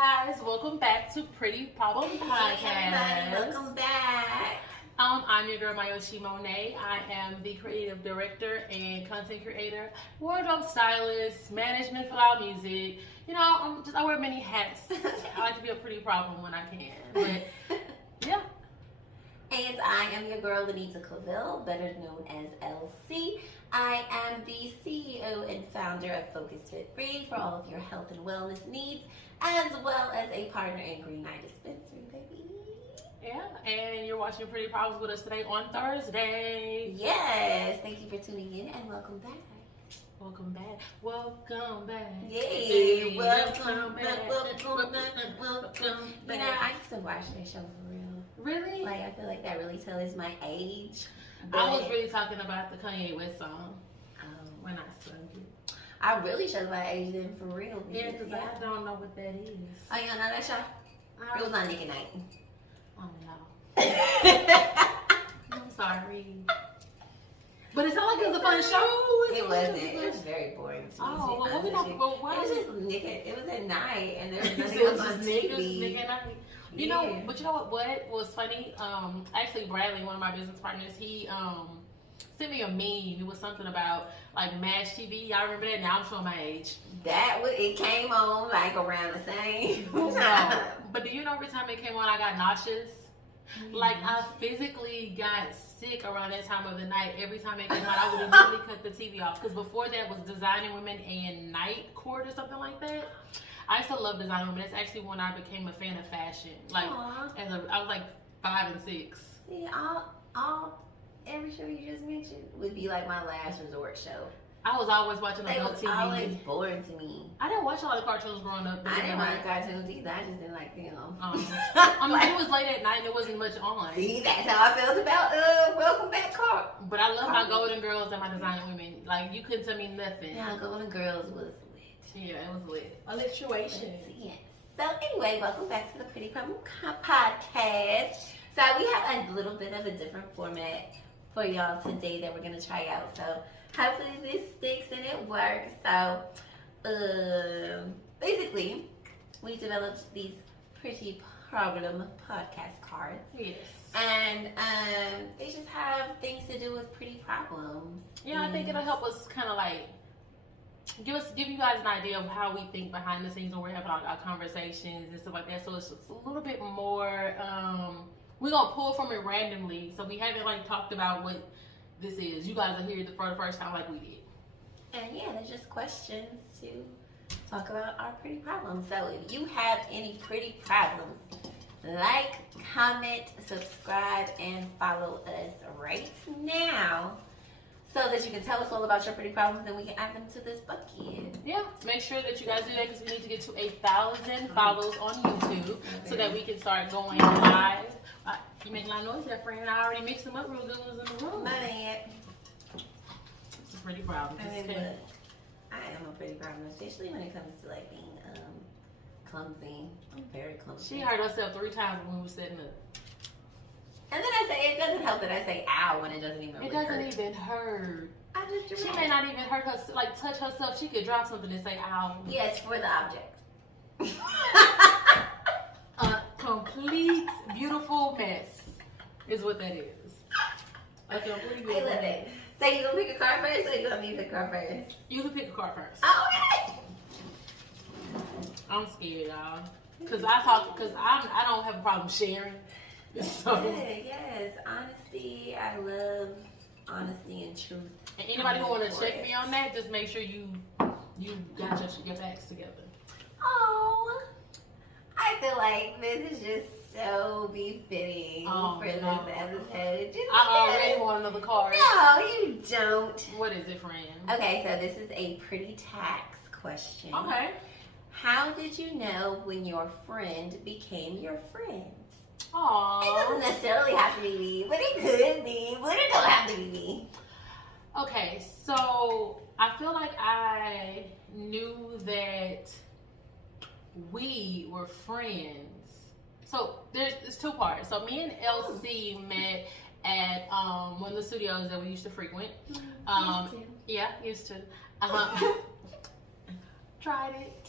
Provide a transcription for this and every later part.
guys, welcome back to Pretty Problem Podcast. Hey everybody, welcome back. I'm your girl Myoshi Monet. I am the creative director and content creator, wardrobe stylist, management for loud music. You know, I wear many hats. I like to be a pretty problem when I can. But yeah. And I am your girl Lenita Claville, better known as LC. I am the CEO and founder of Focus Fit Free for all of your health and wellness needs, as well as a partner in Green Eye Dispensary, baby. Yeah, and you're watching Pretty Problems with us today on Thursday. Yes, thank you for tuning in and welcome back. Welcome back. Welcome back. Yay, welcome back. You know, I used to watch that show for real. Really? Like, I feel like that really tells my age. I was really talking about the Kanye West song when I sung it. I really showed my age then for real. Yeah, because I don't know what that is. Oh, you don't know that show? It was on Nick at Night. Oh, no. I'm sorry. But it sounded like it was a fun show. It wasn't. It was very boring to me. Oh, well, what we not, well, why? It was just Nick. It was at night, and there was nothing It else was on just Nick TV. at night. You know, but you know what was funny? Actually, Bradley, one of my business partners, he sent me a meme. It was something about like MASH TV. Y'all remember that? Now I'm showing my age. It came on like around the same. No. But do you know every time it came on, I got nauseous? Like I physically got sick around that time of the night. Every time it came on, I would immediately cut the TV off. Because before that was Designing Women and Night Court or something like that. I used to love Designing Women. That's actually when I became a fan of fashion. Like I was like 5 and 6. See, every show you just mentioned would be like my last resort show. I was always watching They adult was TV. always boring to me. I didn't watch a lot of cartoons growing up. I didn't watch cartoons either. I just didn't like them. I mean, it was late at night and there wasn't much on. See, that's how I felt about Welcome Back Car. But I love my Golden Girls and my Designing Women. Like, you couldn't tell me nothing. Yeah, Golden Girls was lit. Yeah, it was lit. Alliteration. Yes. So anyway, welcome back to the Pretty Problem Podcast. So we have a little bit of a different format for y'all today that we're going to try out. So hopefully this sticks and it works. So basically, we developed these Pretty Problem Podcast cards. Yes. And they just have things to do with pretty problems. Yeah, I think it'll help us kind of like give you guys an idea of how we think behind the scenes when we're having our conversations and stuff like that. So it's just a little bit more. We're gonna pull from it randomly, so we haven't like talked about what this is. You guys are here for the first time, like we did. And yeah, there's just questions to talk about our pretty problems. So if you have any pretty problems, like, comment, subscribe, and follow us right now, so that you can tell us all about your pretty problems and we can add them to this bucket. Yeah, make sure that you guys do that because we need to get to 1,000 follows on YouTube so that we can start going live. You make a lot of noise there, friend. I already mixed them up real good ones in the room. My bad. It's a pretty problem. I am a pretty problem, especially when it comes to like being clumsy. I'm very clumsy. She hurt herself 3 times when we were setting up. And then I say, it doesn't help that I say ow when it doesn't even It doesn't even hurt. I just She may not even hurt herself, like touch herself. She could drop something and say ow. Yes, for the object. A complete beautiful mess is what that is. A complete beautiful I love it. So you gonna pick a card first or you gonna me pick a card first? You can pick a card first. Okay. I'm scared, y'all. Cause I don't have a problem sharing. So. Yes, honesty. I love honesty and truth. And anybody who want to check me on that, just make sure you got your facts together. Oh, I feel like this is just so befitting for this episode. I already want another card. No, you don't. What is it, friend? Okay, so this is a pretty tax question. Okay. How did you know when your friend became your friend? Aww. It doesn't necessarily have to be me, but it could be. But it don't have to be me. Okay, so I feel like I knew that we were friends. So there's 2 parts. So me and LC met at one of the studios that we used to frequent. Yeah, used to. Tried it.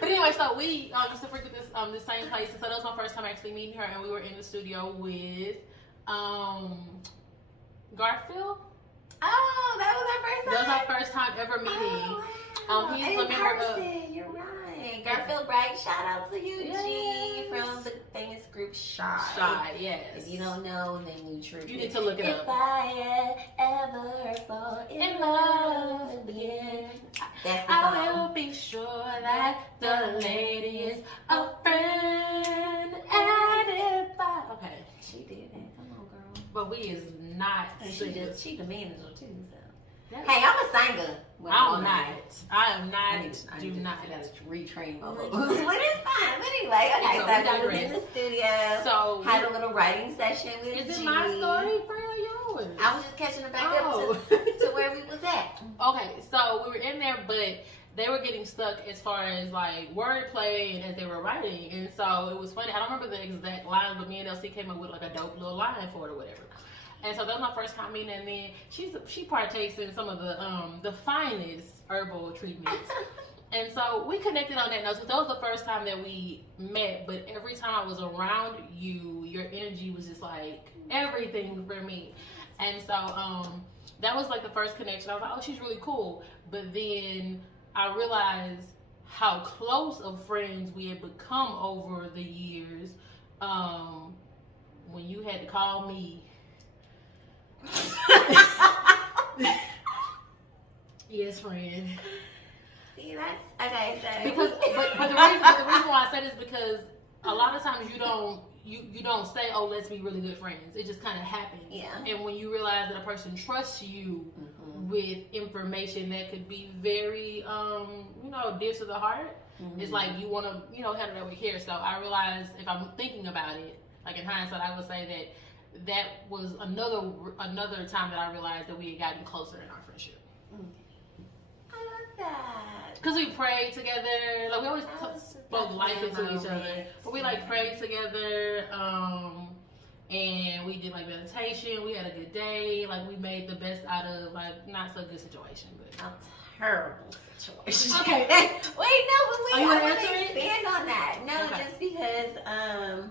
But anyway, anyway, so we used to frequent this same place, and so that was my first time actually meeting her, and we were in the studio with Garfield. Oh, that was our first time. That was our first time ever meeting. Oh, wow. He's In a member person, you're right. Garfield Bright, shout out to you, G, from the famous group Shy. Shy, yes. If you don't know, then you need to look it up. If I ever fall in love again, that's the song. I will be sure that the lady is a friend. And if I... Okay. She did that. Come on, girl. But we is not And she the manager too, so. That's, Hey, I'm a singer. I'm not. I am not. I gotta retrain my vocals. But it's fine. But anyway, okay, so I was in the studio. So had a little writing session with Is G. it my story, friend, or yours? I was just catching it back up to where we was at. Okay, so we were in there, but they were getting stuck as far as like wordplay and as they were writing, and so it was funny. I don't remember the exact line, but me and LC came up with like a dope little line for it or whatever. And so that was my first time meeting, and then she partakes in some of the finest herbal treatments. And so we connected on that note. So that was the first time that we met, but every time I was around you, your energy was just like everything for me. And so that was like the first connection. I was like, oh, she's really cool. But then I realized how close of friends we had become over the years when you had to call me. Yes, friend. See, that's okay. So Because, but the reason why I say this is because a lot of times you don't say, oh, let's be really good friends. It just kind of happens. Yeah. And when you realize that a person trusts you with information that could be very, dear to the heart, it's like you want to, handle that with care. So I realized if I'm thinking about it, like in hindsight, I would say that was another time that I realized that we had gotten closer in our friendship. I love that. Because we prayed together, like we always spoke life into each other. But we like prayed together, and we did like meditation. We had a good day. Like we made the best out of like not so good situation, but a terrible situation. Okay. Wait, no, but Are you I gonna want answer to it? expand on that. No, Okay. just because,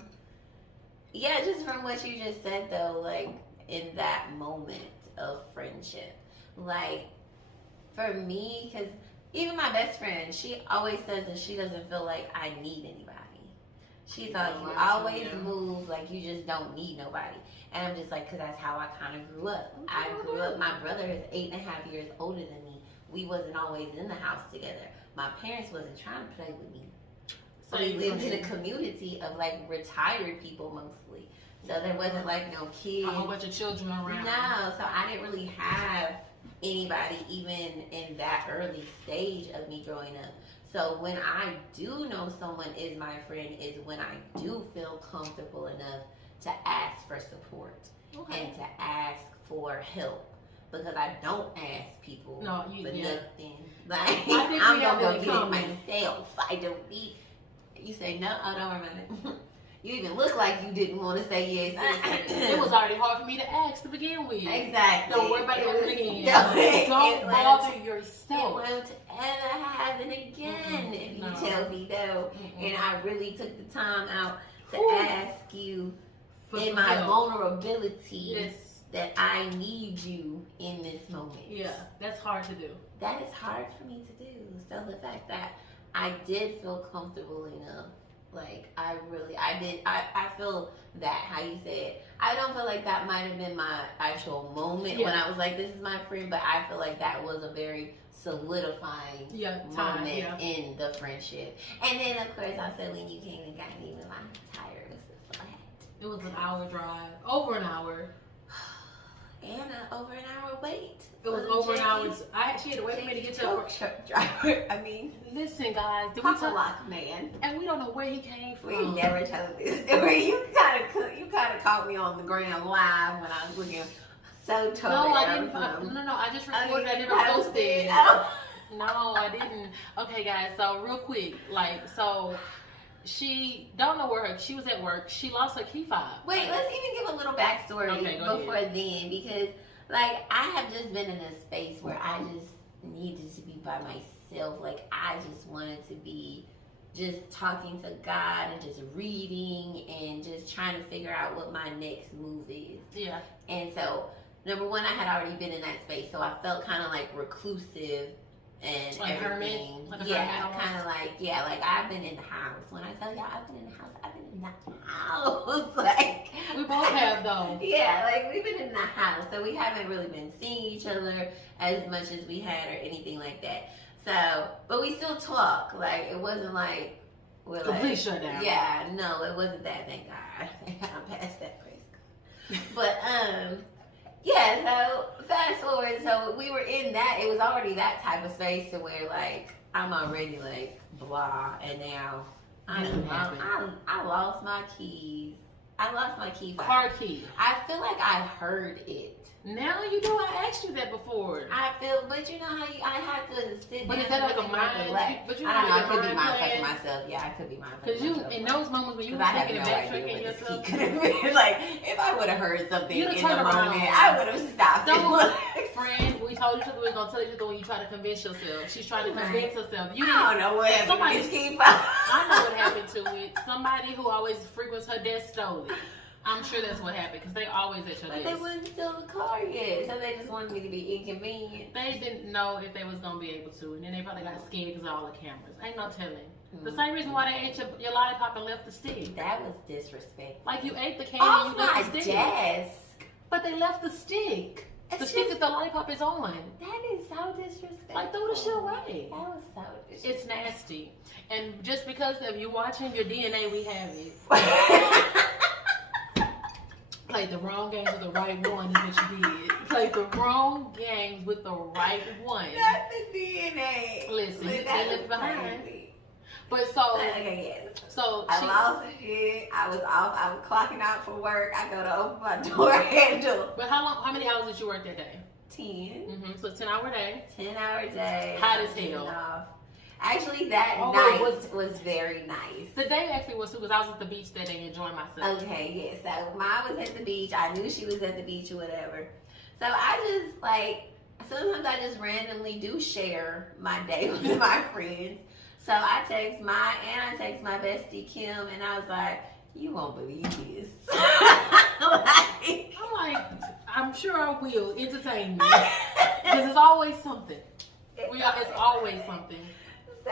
yeah, just from what you just said though, like in that moment of friendship, like for me, because even my best friend, she always says that she doesn't feel like I need anybody. She thought you always move like you just don't need nobody. And I'm just like, because that's how I kind of grew up. I grew up, my brother is 8.5 years older than me. We wasn't always in the house together. My parents wasn't trying to play with me. So we lived in a community of like retired people mostly. So there wasn't like no kids. a whole bunch of children around. No, so I didn't really have anybody even in that early stage of me growing up. So when I do know someone is my friend is when I do feel comfortable enough to ask for support and to ask for help. Because I don't ask people for nothing. Like, I'm going to get it myself. I don't need... You say no? Oh, don't remember. You even look like you didn't want to say yes. It was already hard for me to ask to begin with. Exactly. Don't worry about it again. Don't bother yourself. It won't ever happen again if you tell me no. And I really took the time out to ask you in my vulnerability that I need you in this moment. Yeah, that's hard to do. That is hard for me to do. So the fact that I did feel comfortable enough, like I feel that, how you said, I don't feel like that might have been my actual moment when I was like, this is my friend, but I feel like that was a very solidifying moment in the friendship. And then of course I said when you came and got me when my tire was flat. It was an hour drive, over an hour. And over an hour wait. It was over an hour. She had to wait for me to get to the truck driver. I mean, listen, guys. Papa Lock man, and we don't know where he came from. We never told this story. You kind of caught me on the ground live when I was looking so told. No, I didn't. No. I just recorded. I never posted. No, I didn't. Okay, guys. So real quick, she don't know where she was at work. She lost her key fob. Wait, let's even give a little backstory before then, because like I have just been in a space where I just needed to be by myself. Like I just wanted to be just talking to God and just reading and just trying to figure out what my next move is. Yeah. And so, number one, I had already been in that space, so I felt kind of like reclusive and like everything. Hermit? Like kind of like I've been in the house. When I tell y'all I've been in the house, I've been in the house. Like we both have though. Yeah, like we've been in the house, so we haven't really been seeing each other as much as we had or anything like that. So, but we still talk. Like it wasn't like we're complete like shutdown. Yeah, no, it wasn't that. Thank God, I'm past that, praise God. But yeah. So fast forward. So we were in that. It was already that type of space to where like I'm already like blah, and now I lost my keys. I lost my key. Car key. I feel like I heard it. Now you do. I asked you that before. I feel, but you know how I had to sit. But down is that like a and mind? reflect. But you I don't know. I could be mind mind playing? fucking myself. Yeah, I could be mind fucking Because you, myself. in those moments when you were I have thinking no and idea backtracking what this yourself, key could have been. Like, if I would have heard something You'd in have the turned around. moment, I would have stopped. Don't friend, we told each other we were gonna tell each other when you try to convince yourself. She's trying to convince herself. You I don't know what happened. Somebody- This key. I know what happened to it. Somebody who always frequents her desk stole it. I'm sure that's what happened because they always at your But desk. they wouldn't steal the car yet, so they just wanted me to be inconvenient. They didn't know if they was gonna be able to, and then they probably got scared because of all the cameras. Ain't no telling. The same reason why they ate your lollipop and left the stick. That was disrespectful. Like you ate the candy Off and you left my the stick. desk. But they left the stick. It's The stick just- that the lollipop is on. That is so disrespectful. Like throw the shit away. That was so disrespectful. It's nasty. And just because of you watching your DNA, we have it. Played the wrong games with the right one is what you did. Played the wrong games with the right one. Not the DNA. Listen, But they that left was behind. crazy. But so, Okay, yes. so I she, lost the shit. I was off. I was clocking out for work. I go to open my door handle. But how many hours did you work that day? 10. So 10-hour day. 10-hour day. Hot as Getting hell. off. Actually, that Oh, night was very nice. The day actually was too because I was at the beach that day enjoying myself. Okay, yeah. So mom was at the beach. I knew she was at the beach or whatever. So I just like sometimes I just randomly do share my day with my friends. So I text my bestie Kim, and I was like, "You won't believe this." I'm sure I will entertain me because it's always something. It's always something. So,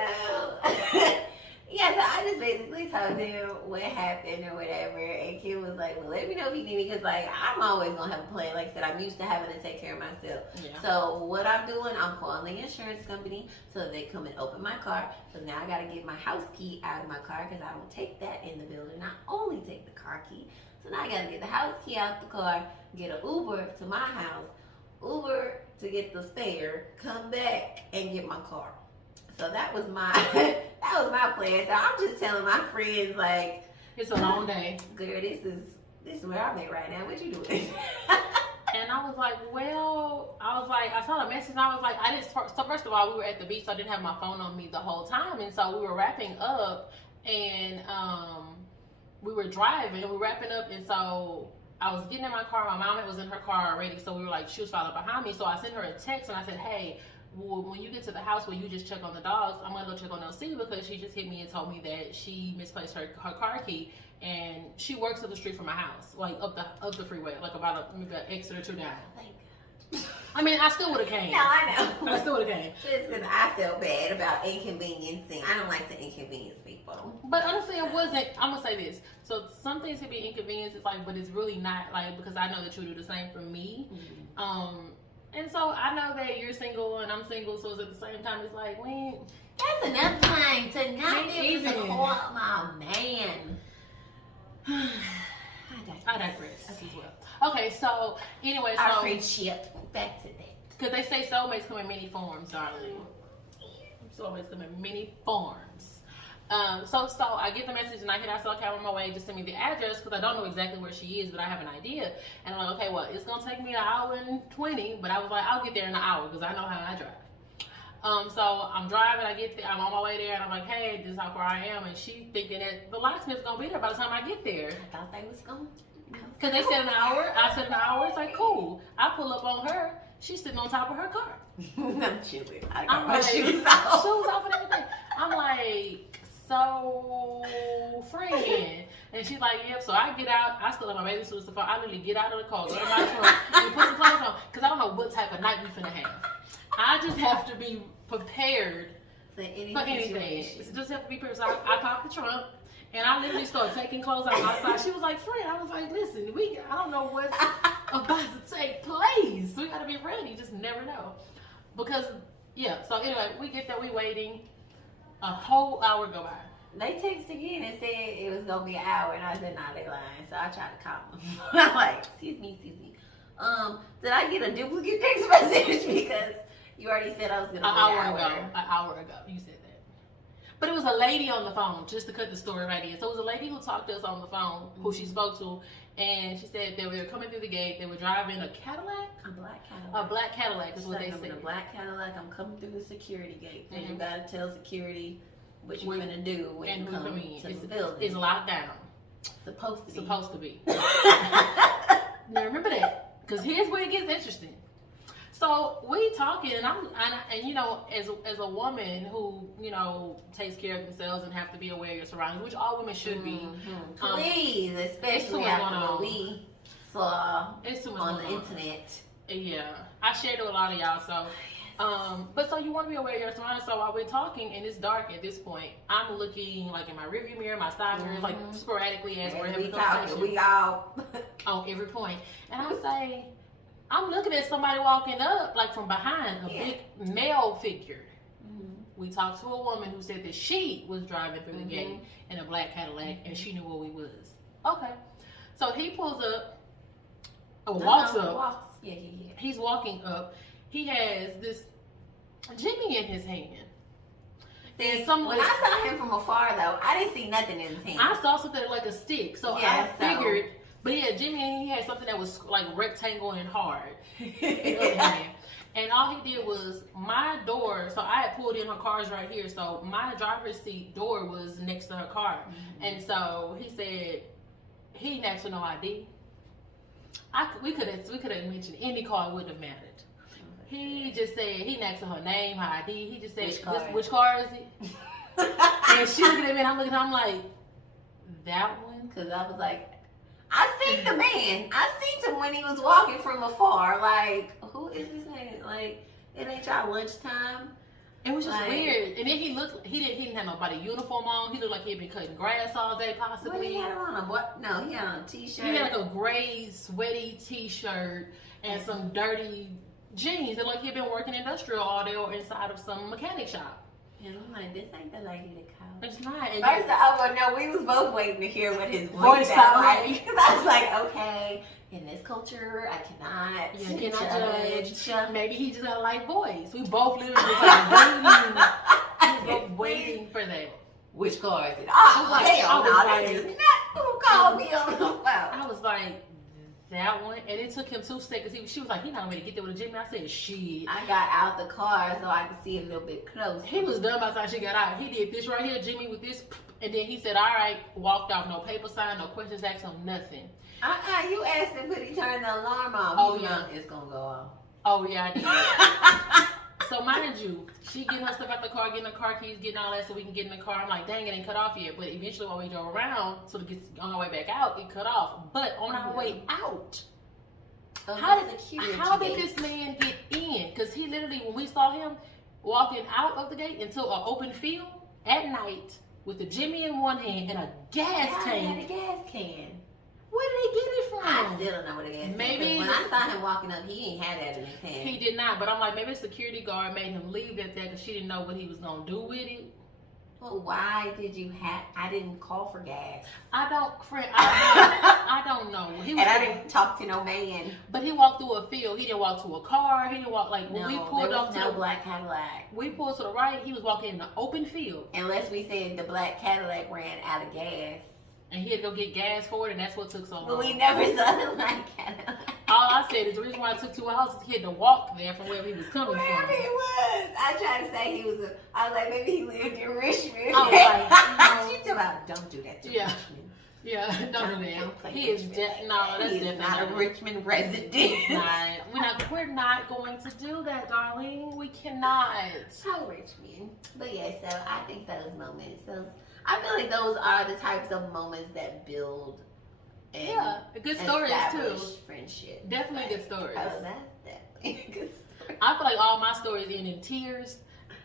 yeah, so I just basically told him what happened or whatever, and Kim was like, well, let me know if you need me, because, like, I'm always going to have a plan. Like I said, I'm used to having to take care of myself. Yeah. So, what I'm doing, I'm calling the insurance company so that they come and open my car, because now I got to get my house key out of my car, because I don't take that in the building. I only take the car key. So, now I got to get the house key out the car, get an Uber to my house, Uber to get the spare, come back, and get my car. So that was my plan. So I'm just telling my friends, like, It's a long day. girl, this is where I'm at right now. What you doing? And I was like, I saw the message and I was like, so first of all, we were at the beach, so I didn't have my phone on me the whole time. And so we were wrapping up and we were driving and we were wrapping up. And so I was getting in my car. My mom was in her car already. So we were like, she was following behind me. So I sent her a text and I said, hey, when you get to the house, will you just check on the dogs? I'm gonna go check on LC because she just hit me and told me that she misplaced her car key, and she works up the street from my house, like up the freeway, like about maybe an exit or two down. I mean, I still would have came. No, I know. I still would have came. Just because I felt bad about inconveniencing. I don't like to inconvenience people. But honestly, it wasn't. I'm gonna say this. So some things can be inconveniences, like, but it's really not like because I know that you do the same for me. Mm-hmm. And so I know that you're single and I'm single, so it's at the same time, it's like, That's enough time to not be able to support my man. I digress as well. Okay, so anyway, Our so friendship, back to that. because they say soulmates come in many forms, darling. Soulmates come in many forms. So I get the message and I hit our cab on my way. Just send me the address because I don't know exactly where she is, but I have an idea. And I'm like, okay, well, it's gonna take me an hour and 20, but I was like, I'll get there in an hour because I know how I drive. So I'm driving, I get there, I'm on my way there, and I'm like, hey, this is how far I am. And she thinking that the locksmith's gonna be there by the time I get there. I thought they was going. Because they said an hour, I said an hour. It's like, cool. I pull up on her. She's sitting on top of her car. I'm chilling. I got I'm my like, shoes off. shoes off and everything. I'm like, so, friend. And she's like, yep. So I get out. I still have my bathing suit and stuff. I literally get out of the car, go in my trunk, and put some clothes on. Because I don't know what type of night we finna have. I just have to be prepared for anything. Just have to be prepared. So I pop the trunk. And I literally started taking clothes out outside. She was like, friend, I was like, listen, I don't know what's about to take place. We gotta be ready. You just never know. Because, yeah, so anyway, we get there, we waiting. A whole hour go by. They texted again and said it was gonna be an hour, and I said, nah, they lying. So I tried to call them. I'm like, excuse me. Did I get a duplicate text message? Because you already said I was gonna be An hour ago, you said that. But it was a lady on the phone, just to cut the story right in. So it was a lady who talked to us on the phone, who she spoke to, and she said they were coming through the gate. They were driving a Cadillac? A black Cadillac. A black Cadillac is what they said. A black Cadillac. I'm coming through the security gate. So you gotta tell security what you're gonna do when you come to the building. It's locked down. Supposed to be. Now remember that, because here's where it gets interesting. So we talking, and you know, as a woman who, you know, takes care of themselves and have to be aware of your surroundings, which all women should be. Please, especially after what we saw on the internet. Yeah, I shared it with a lot of y'all. So, but so you want to be aware of your surroundings. So while we're talking and it's dark at this point, I'm looking like in my rearview mirror, my side mirror, like sporadically as we're having a conversation. We all on every point, and I say, I'm looking at somebody walking up, like from behind, a big male figure. We talked to a woman who said that she was driving through the gate in a black Cadillac, and she knew where we was. Okay. So he pulls up, walks up. Yeah. He's walking up. He has this Jimmy in his hand. When I saw him from afar, though, I didn't see nothing in his hand. I saw something like a stick, so I figured... But yeah, Jimmy, he had something that was like rectangle and hard in the other hand. And all he did was my door, so I had pulled in her cars right here, so my driver's seat door was next to her car. And so he said he didn't ask for no ID. We could have mentioned any car, it wouldn't have mattered. He just said he didn't ask for her name, her ID. He just said, which car is it? And she looked at me and I'm looking at him, I'm like, that one? Because I was like, I seen the man. I seen him when he was walking from afar. Like, who is this man? Like, it ain't y'all lunchtime. It was just weird. And then he didn't have nobody uniform on. He looked like he had been cutting grass all day, possibly. What he had on? No, he had on a t-shirt. He had like a gray, sweaty t-shirt and some dirty jeans. It like he had been working industrial all day or inside of some mechanic shop. And I'm like, this ain't the lady to call. It's not. We was both waiting to hear what his voice sounded like. Because I was like, okay, in this culture, I cannot judge. Maybe he just had a light voice. We both literally was waiting for that. Which car is it? Oh, hell no, this is not who called me on the phone. I was like, that one, and it took him 2 seconds. She was like, he not ready to get there with a Jimmy. I said, shit. I got out the car so I could see it a little bit closer. He was done by the time she got out. He did this right here, Jimmy, with this, and then he said, all right, walked off. No paper sign, no questions asked him, nothing. You asked him, could he turn the alarm off? Oh, yeah. It's going to go off. Oh, yeah, I did. So mind you, she getting her stuff out the car, getting her car keys, getting all that so we can get in the car. I'm like, dang, it ain't cut off yet. But eventually when we drove around, so to get on our way back out, it cut off. But on our way out, how did this man get in? Because he literally, when we saw him walking out of the gate into an open field at night with a Jimmy in one hand and a gas tank. He had a gas can. Where did he get it from? I still don't know where the gas can. Maybe when I saw him walking up, he ain't had that in his hand. He did not, but I'm like, maybe the security guard made him leave that there because she didn't know what he was gonna do with it. Well, why did you have? I didn't call for gas. I don't know. I didn't talk to no man. But he walked through a field. He didn't walk to a car. He didn't walk when we pulled up to no black Cadillac. We pulled to the right. He was walking in an open field. Unless we said the black Cadillac ran out of gas. And he had to go get gas for it, and that's what took so long. But we never saw the black Cadillac. All I said is the reason why it took 2 hours is he had to walk there from wherever he was coming from. Wherever he was. I tried to say he was I was like, maybe he lived in Richmond. I was like, she's about, don't do that to Richmond. Yeah, don't do that. He is definitely not a Richmond resident. We're not going to do that, darling. We cannot. So Richmond. But yeah, so I think those moments, I feel like those are the types of moments that build and good stories establish too. friendship. Definitely good stories. Oh, that's definitely a good story. I feel like all my stories end in tears,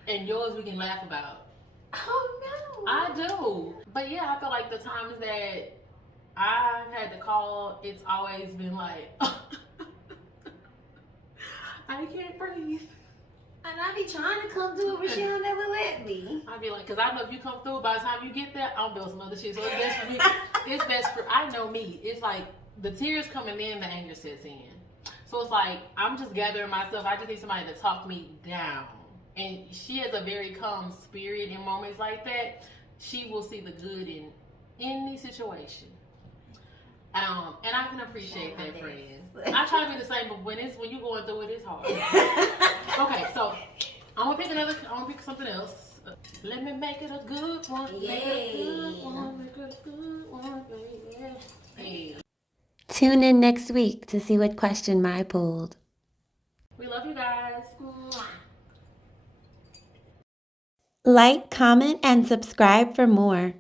and yours we can laugh about. Oh no. I do. But yeah, I feel like the times that I had to call, it's always been like, I can't breathe. And I be trying to come through it, but she don't never let me. I'd be like, because I know if you come through, by the time you get there, I'm doing some other shit. So it's best for me. It's best for, I know me. It's like the tears coming in, the anger sets in. So it's like, I'm just gathering myself. I just need somebody to talk me down. And she has a very calm spirit in moments like that. She will see the good in any situation. And I can appreciate that, friend. I try to be the same, but when you're going through it, it's hard. Okay, so I'm gonna pick something else. Let me make it a good one. Yay. Make it a good one. Make it a good one, baby. Hey. Tune in next week to see what question I pulled. We love you guys. Like, comment, and subscribe for more.